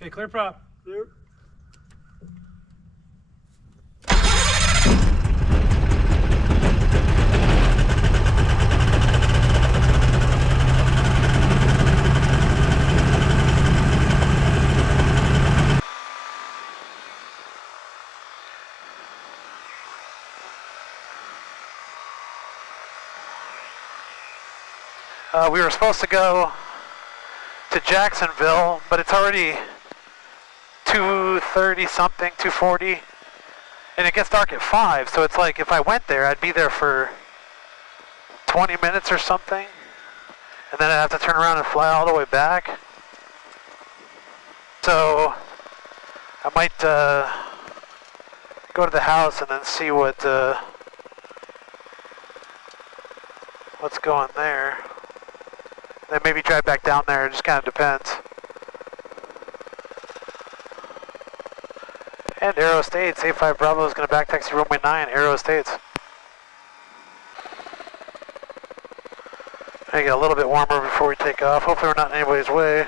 Okay, clear prop. Clear. We were supposed to go to Jacksonville, but it's already 2:30 something, 2:40, and it gets dark at 5, so it's like if I went there, I'd be there for 20 minutes or something, and then I'd have to turn around and fly all the way back. So I might go to the house and then see what's going there. Then maybe drive back down there, it just kind of depends. And Aero Estates, A5 Bravo is going to back taxi runway 9, Aero Estates. I get a little bit warmer before we take off. Hopefully we're not in anybody's way.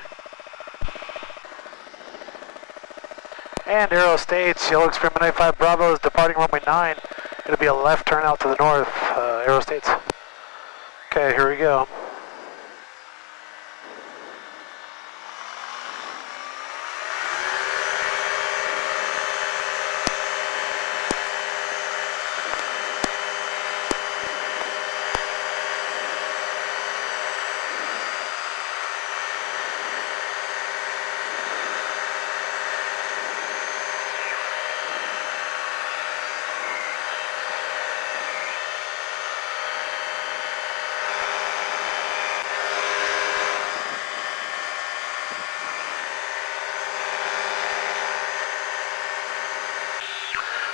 And Aero Estates, Yellow Experiment A5 Bravo is departing runway 9. It'll be a left turn out to the north, Aero Estates. Okay, here we go.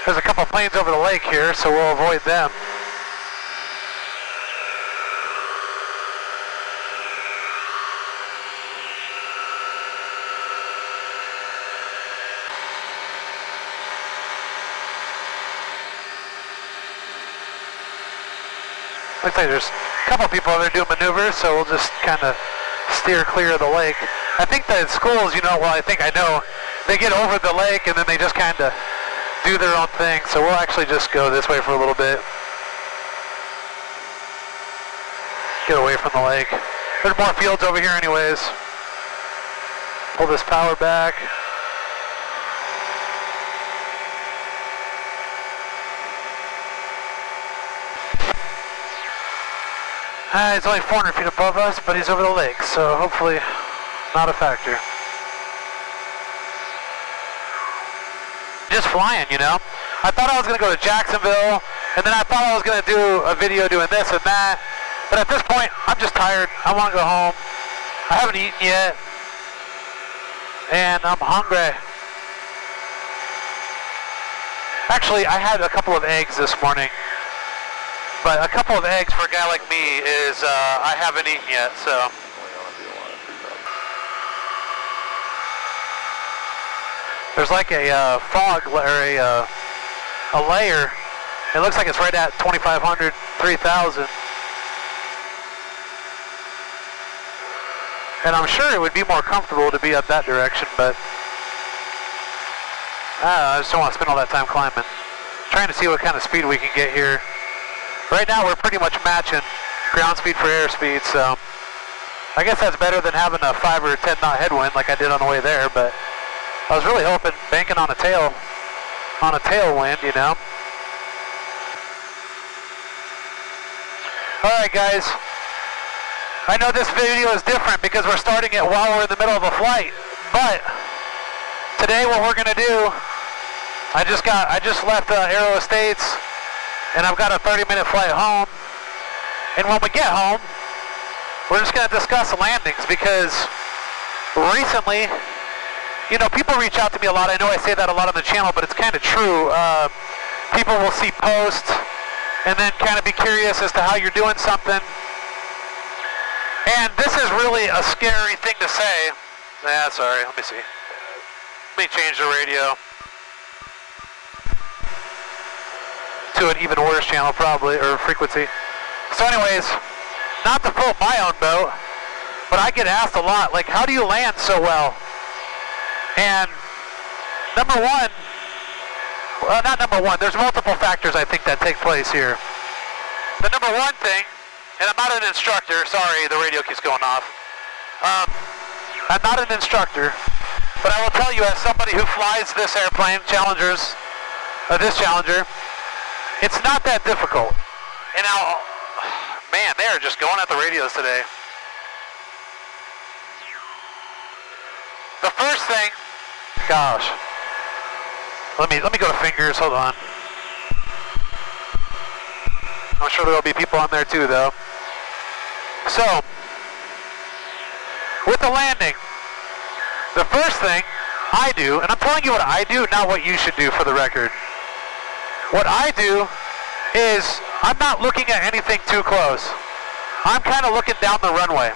There's a couple planes over the lake here, so we'll avoid them. Looks like there's a couple people over there doing maneuvers, so we'll just kind of steer clear of the lake. I think the schools, you know, well, I know, they get over the lake and then they just kind of do their own thing, so we'll actually just go this way for a little bit. Get away from the lake. There's more fields over here anyways. Pull this power back. He's only 400 feet above us, but he's over the lake, so hopefully not a factor. Just flying, you know. I thought I was going to go to Jacksonville, and then I thought I was going to do a video doing this and that, but at this point, I'm just tired. I want to go home. I haven't eaten yet, and I'm hungry. Actually, I had a couple of eggs this morning, but a couple of eggs for a guy like me is, I haven't eaten yet, so. There's like a fog or a layer. It looks like it's right at 2,500, 3,000. And I'm sure it would be more comfortable to be up that direction, but I just don't want to spend all that time climbing. Trying to see what kind of speed we can get here. Right now we're pretty much matching ground speed for airspeed, so I guess that's better than having a 5 or 10 knot headwind like I did on the way there, but I was really hoping, banking on a tailwind, you know. Alright guys, I know this video is different because we're starting it while we're in the middle of a flight, but today what we're going to do, I just left Aero Estates, and I've got a 30-minute flight home, and when we get home, we're just going to discuss landings because recently, you know, people reach out to me a lot. I know I say that a lot on the channel, but it's kind of true. People will see posts and then kind of be curious as to how you're doing something. And this is really a scary thing to say. Sorry, let me see. Let me change the radio to an even worse channel probably, or frequency. So anyways, not to float my own boat, but I get asked a lot, like, how do you land so well? And number one, well, not number one, there's multiple factors I think that take place here. The number one thing, and I'm not an instructor, sorry, the radio keeps going off. I'm not an instructor, but I will tell you as somebody who flies this airplane, this Challenger, it's not that difficult. And now, man, they are just going at the radios today. The first thing, gosh, let me go to fingers, hold on. I'm sure there'll be people on there too though. So, with the landing, the first thing I do, and I'm telling you what I do, not what you should do for the record. What I do is, I'm not looking at anything too close. I'm kind of looking down the runway.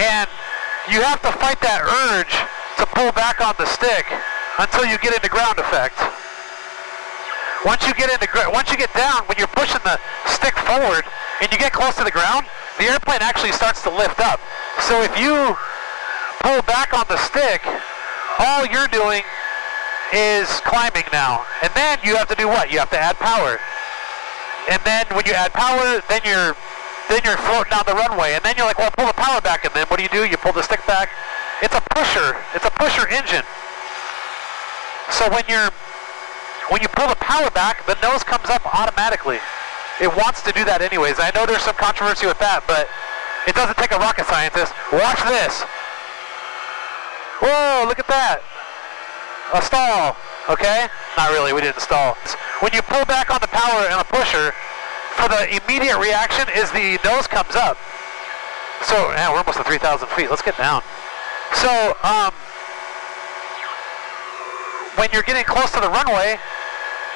And you have to fight that urge to pull back on the stick until you get into ground effect. Once you get down, when you're pushing the stick forward and you get close to the ground, the airplane actually starts to lift up. So if you pull back on the stick, all you're doing is climbing now. And then you have to do what? You have to add power. And then when you add power, then you're floating down the runway. And then you're like, well, pull the power back. And then what do? You pull the stick back. It's a pusher. It's a pusher engine. So when you pull the power back, the nose comes up automatically. It wants to do that anyways. I know there's some controversy with that, but it doesn't take a rocket scientist. Watch this. Whoa, look at that. A stall, okay? Not really, we didn't stall. When you pull back on the power and a pusher, for the immediate reaction is the nose comes up. So, yeah, we're almost at 3,000 feet. Let's get down. So, when you're getting close to the runway,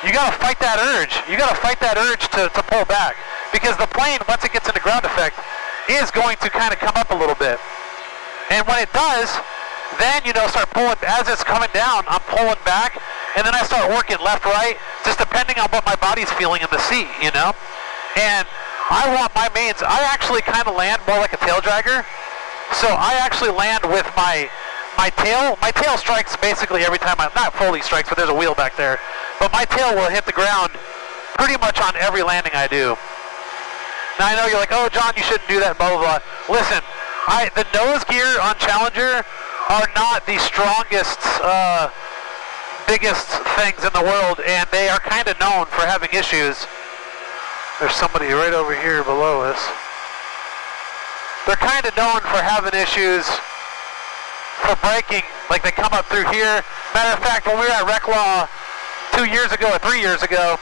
you gotta fight that urge. You gotta fight that urge to pull back. Because the plane, once it gets into ground effect, is going to kind of come up a little bit. And when it does, then, start pulling, as it's coming down, I'm pulling back, and then I start working left, right, just depending on what my body's feeling in the seat, And I want my mains, I actually kind of land more like a tail dragger. So I actually land with my tail. My tail strikes basically every time not fully strikes, but there's a wheel back there. But my tail will hit the ground pretty much on every landing I do. Now I know you're like, oh John, you shouldn't do that, blah, blah, blah. Listen, the nose gear on Challenger are not the strongest, biggest things in the world, and they are kind of known for having issues. There's somebody right over here below us. They're kind of known for having issues for braking, like they come up through here. Matter of fact, when we were at Reclaw 2 years ago or 3 years ago,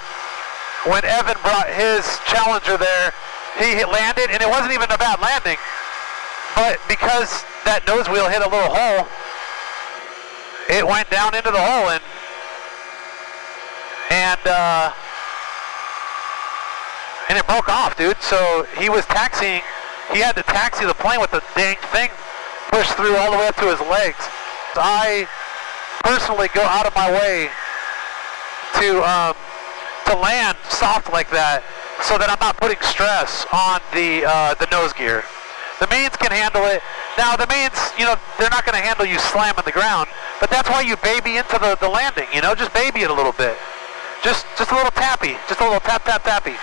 when Evan brought his Challenger there, he landed, and it wasn't even a bad landing, but because that nose wheel hit a little hole, it went down into the hole, and it broke off, dude. So he was taxiing. He had to taxi the plane with the dang thing pushed through all the way up to his legs. So I personally go out of my way to land soft like that, so that I'm not putting stress on the nose gear. The mains can handle it. Now the mains, they're not going to handle you slamming the ground, but that's why you baby into the landing. Just baby it a little bit. Just a little tappy, just a little tap, tap, tappy.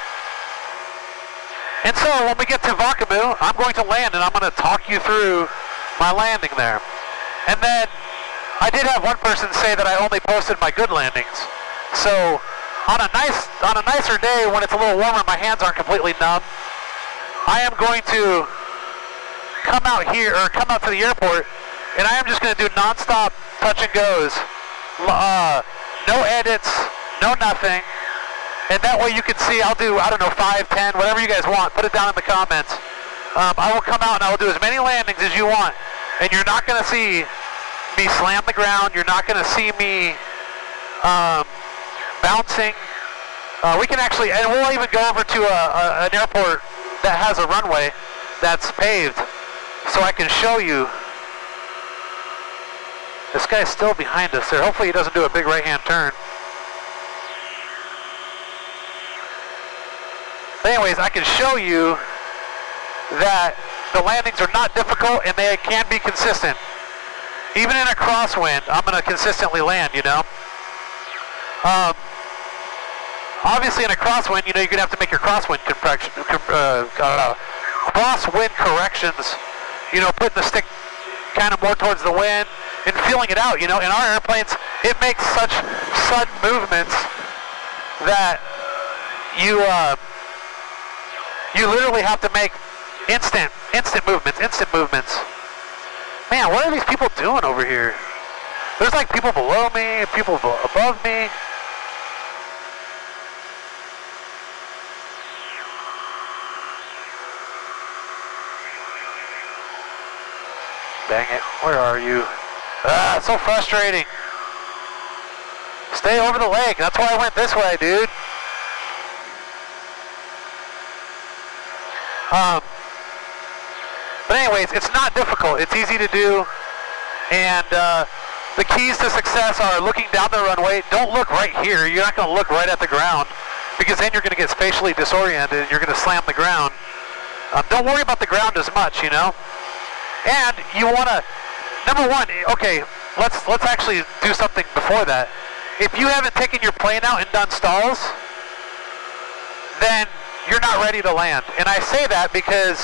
And so when we get to Vakamu, I'm going to land, and I'm going to talk you through my landing there. And then I did have one person say that I only posted my good landings. So on a nicer day when it's a little warmer, my hands aren't completely numb, I am going to come out to the airport, and I am just going to do nonstop touch and goes. No edits, no nothing. And that way you can see, I'll do, 5, 10, whatever you guys want. Put it down in the comments. I will come out and I will do as many landings as you want. And you're not going to see me slam the ground. You're not going to see me bouncing. We can actually, and we'll even go over to an airport that has a runway that's paved, so I can show you. This guy's still behind us there. Hopefully he doesn't do a big right-hand turn. Anyways, I can show you that the landings are not difficult and they can be consistent. even in a crosswind, I'm going to consistently land, you know. Obviously in a crosswind, you know, you're going to have to make your crosswind crosswind corrections, you know, putting the stick kind of more towards the wind and feeling it out, you know. In our airplanes, it makes such sudden movements that you literally have to make instant movements. Man, what are these people doing over here? There's like people below me, people above me. Dang it, where are you? Ah, it's so frustrating. Stay over the lake, that's why I went this way, dude. But anyways, it's not difficult. It's easy to do. And the keys to success are looking down the runway. Don't look right here. You're not going to look right at the ground because then you're going to get spatially disoriented and you're going to slam the ground. Don't worry about the ground as much, you know. And you want to, number one, okay, let's actually do something before that. If you haven't taken your plane out and done stalls, then you're not ready to land. And I say that because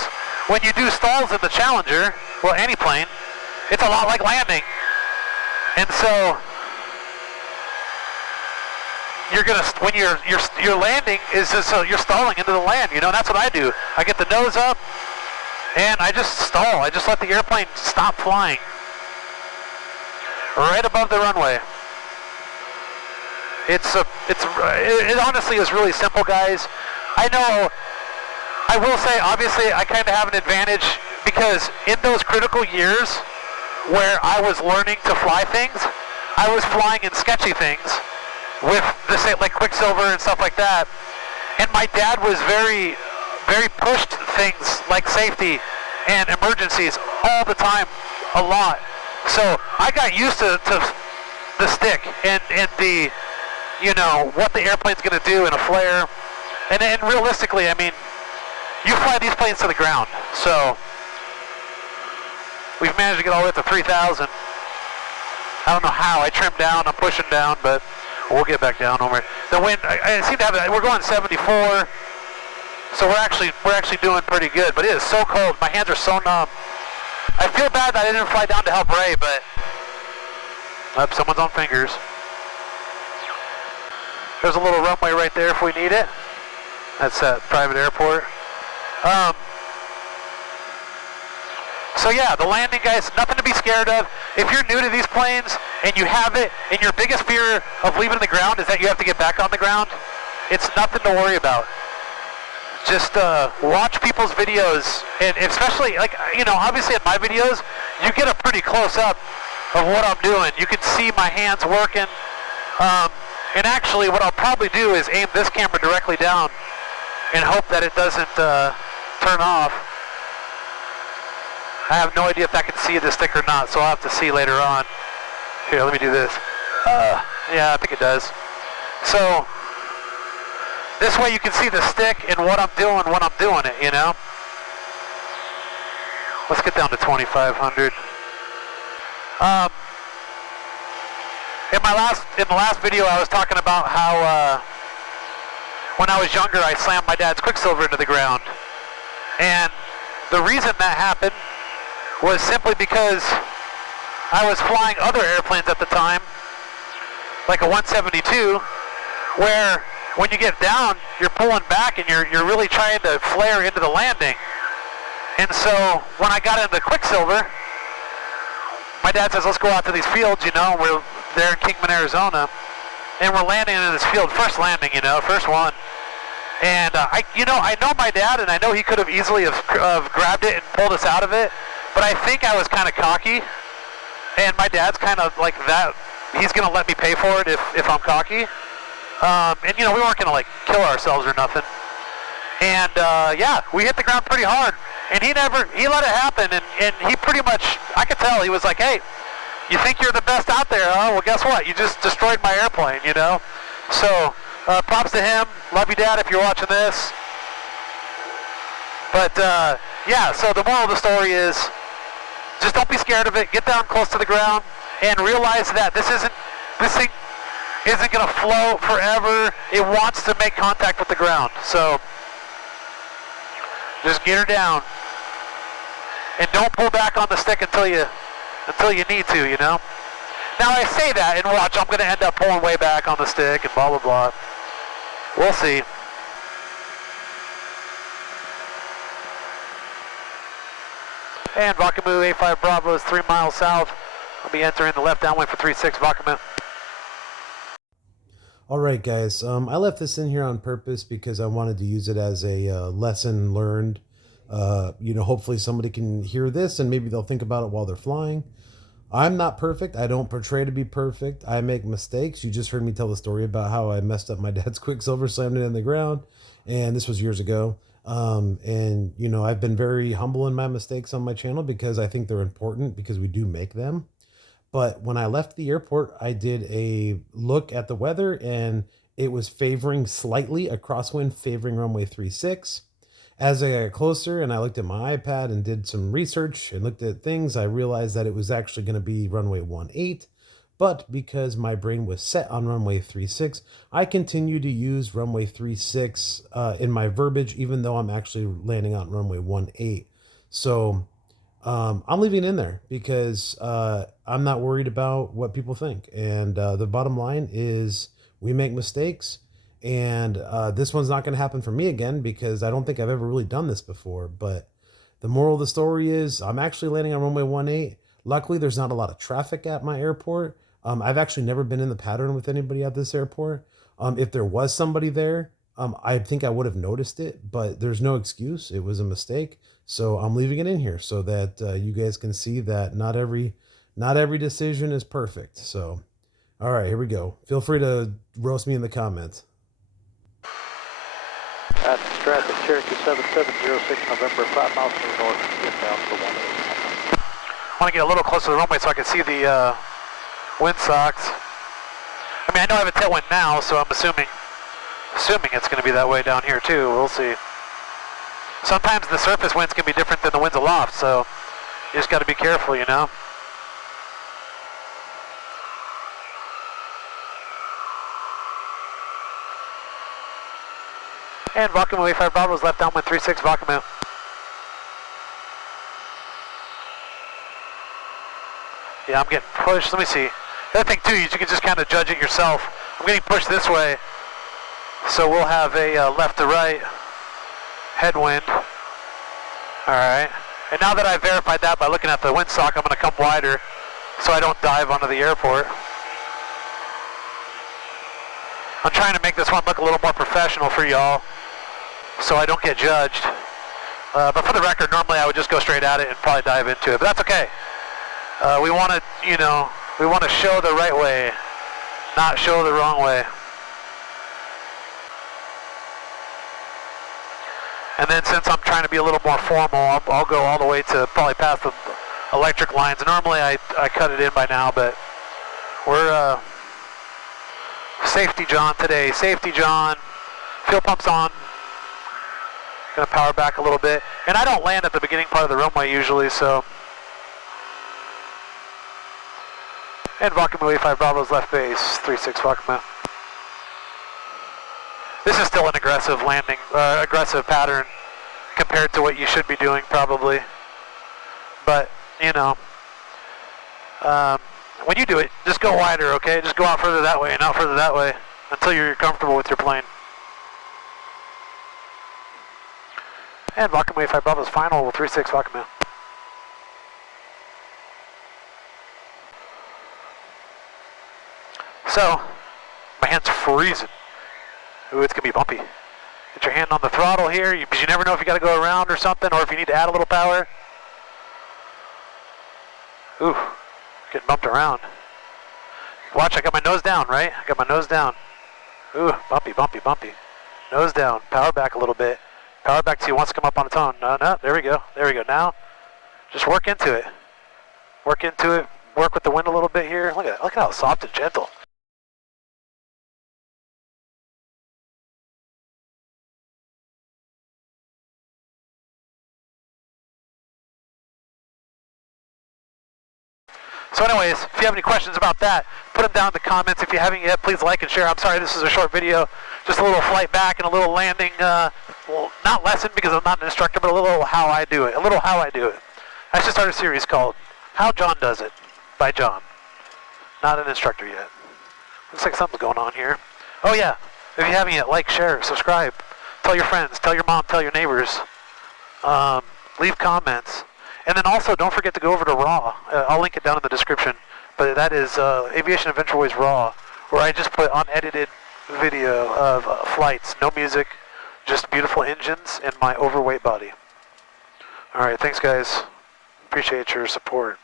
when you do stalls in the Challenger, well, any plane, it's a lot like landing. And so you're gonna, when you're landing is just, so you're stalling into the land, you know. And that's what I do. I get the nose up and I just stall. I just let the airplane stop flying right above the runway. It honestly is really simple, guys. I will say, obviously, I kind of have an advantage because in those critical years where I was learning to fly things, I was flying in sketchy things with like Quicksilver and stuff like that. And my dad was very, very pushed things like safety and emergencies all the time, a lot. So I got used to the stick and the, you know, what the airplane's going to do in a flare. And realistically, I mean, you fly these planes to the ground. So we've managed to get all the way up to 3,000. I don't know how. I trimmed down. I'm pushing down, but we'll get back down over. The wind, I seem to have it. We're going 74. So we're actually doing pretty good. But it is so cold. My hands are so numb. I feel bad that I didn't fly down to help Ray, but someone's on fingers. There's a little runway right there if we need it. That's that private airport. So yeah, the landing, guys, nothing to be scared of. If you're new to these planes and you have it, and your biggest fear of leaving the ground is that you have to get back on the ground, it's nothing to worry about. Just watch people's videos, and especially, like, you know, obviously in my videos, you get a pretty close up of what I'm doing. You can see my hands working. And actually, what I'll probably do is aim this camera directly down and hope that it doesn't turn off. I have no idea if that can see the stick or not, so I'll have to see later on. Here, let me do this. Yeah, I think it does. So this way you can see the stick and what I'm doing when I'm doing it, you know? Let's get down to 2,500. In the last video, I was talking about how when I was younger, I slammed my dad's Quicksilver into the ground. And the reason that happened was simply because I was flying other airplanes at the time, like a 172, where when you get down, you're pulling back and you're really trying to flare into the landing. And so when I got into Quicksilver, my dad says, let's go out to these fields, you know. We're there in Kingman, Arizona, and we're landing in this field, first landing, you know, first one. And I know my dad, and I know he could have easily have grabbed it and pulled us out of it, but I think I was kind of cocky, and my dad's kind of like that. He's going to let me pay for it if I'm cocky. And, you know, we weren't going to, like, kill ourselves or nothing. And, yeah, we hit the ground pretty hard. And he let it happen, and he pretty much, I could tell, he was like, hey, you think you're the best out there, huh? Well, guess what? You just destroyed my airplane, you know? So, props to him. Love you, Dad, if you're watching this. But, yeah, so the moral of the story is, just don't be scared. scared of it. Get down close to the ground and realize that this thing isn't going to float forever. It wants to make contact with the ground. So just get her down. And don't pull back on the stick until you need to, you know. Now I say that, and watch, I'm going to end up pulling way back on the stick and blah, blah, blah. We'll see. And Vakamu 85 Bravo is 3 miles south. I'll be entering the left downwind for 36 Vakamu. All right, guys. I left this in here on purpose because I wanted to use it as a lesson learned. Hopefully somebody can hear this and maybe they'll think about it while they're flying. I'm not perfect. I don't portray to be perfect. I make mistakes. You just heard me tell the story about how I messed up my dad's Quicksilver, slammed it in the ground, and this was years ago. I've been very humble in my mistakes on my channel because I think they're important because we do make them. But when I left the airport, I did a look at the weather and it was favoring slightly, a crosswind favoring runway 36. As I got closer and I looked at my iPad and did some research and looked at things, I realized that it was actually going to be runway 18. But because my brain was set on runway 36, I continue to use runway 36 in my verbiage, even though I'm actually landing on runway 18. So I'm leaving it in there because I'm not worried about what people think. And the bottom line is we make mistakes. And this one's not going to happen for me again because I don't think I've ever really done this before. But the moral of the story is I'm actually landing on runway 18. Luckily, there's not a lot of traffic at my airport. I've actually never been in the pattern with anybody at this airport. If there was somebody there, I think I would have noticed it, but there's no excuse. It was a mistake. So I'm leaving it in here so that you guys can see that not every decision is perfect. So, all right, here we go. Feel free to roast me in the comments. That's traffic, Cherokee 7706, November, 5 miles to the north, inbound for 18. I want to get a little closer to the runway so I can see the wind socks. I mean, I know I have a tailwind now, so I'm assuming it's going to be that way down here too. We'll see. Sometimes the surface winds can be different than the winds aloft, so you just got to be careful, you know. And Vakamu 85 Bravo is left downwind 36 Vakamu. Yeah, I'm getting pushed. Let me see. The other thing too is you can just kind of judge it yourself. I'm getting pushed this way, so we'll have a left to right headwind. All right. And now that I've verified that by looking at the windsock, I'm going to come wider so I don't dive onto the airport. I'm trying to make this one look a little more professional for y'all, so I don't get judged. But for the record, normally I would just go straight at it and probably dive into it, but that's okay. We want to, we want to show the right way, not show the wrong way. And then since I'm trying to be a little more formal, I'll go all the way to probably past the electric lines. Normally I cut it in by now, but we're safety John today. Safety John, fuel pump's on. Gonna power back a little bit. And I don't land at the beginning part of the runway usually, so. And Vakamu 85 Bravo's left base, 36 Vakamu. This is still an aggressive landing, aggressive pattern compared to what you should be doing probably. But, when you do it, just go wider, okay? Just go out further that way and out further that way until you're comfortable with your plane. And Vakamu 85 Bravo's final, 36 Vakamu. So, my hand's freezing. Ooh, it's gonna be bumpy. Get your hand on the throttle here, because you never know if you gotta go around or something, or if you need to add a little power. Ooh, getting bumped around. Watch, I got my nose down, right? I got my nose down. Ooh, bumpy, bumpy, bumpy. Nose down, power back a little bit. Power back till it wants to come up on its own. No, there we go. There we go. Now, just work into it. Work into it. Work with the wind a little bit here. Look at how soft and gentle. So anyways, if you have any questions about that, put them down in the comments. If you haven't yet, please like and share. I'm sorry this is a short video. Just a little flight back and a little landing, well, not lesson because I'm not an instructor, but a little how I do it. I should start a series called How John Does It by John. Not an instructor yet. Looks like something's going on here. Oh yeah, if you haven't yet, like, share, subscribe. Tell your friends, tell your mom, tell your neighbors. Leave comments. And then also, don't forget to go over to Raw. I'll link it down in the description. But that is Aviation Adventure Ways Raw, where I just put unedited video of flights. No music, just beautiful engines and my overweight body. Alright, thanks guys. Appreciate your support.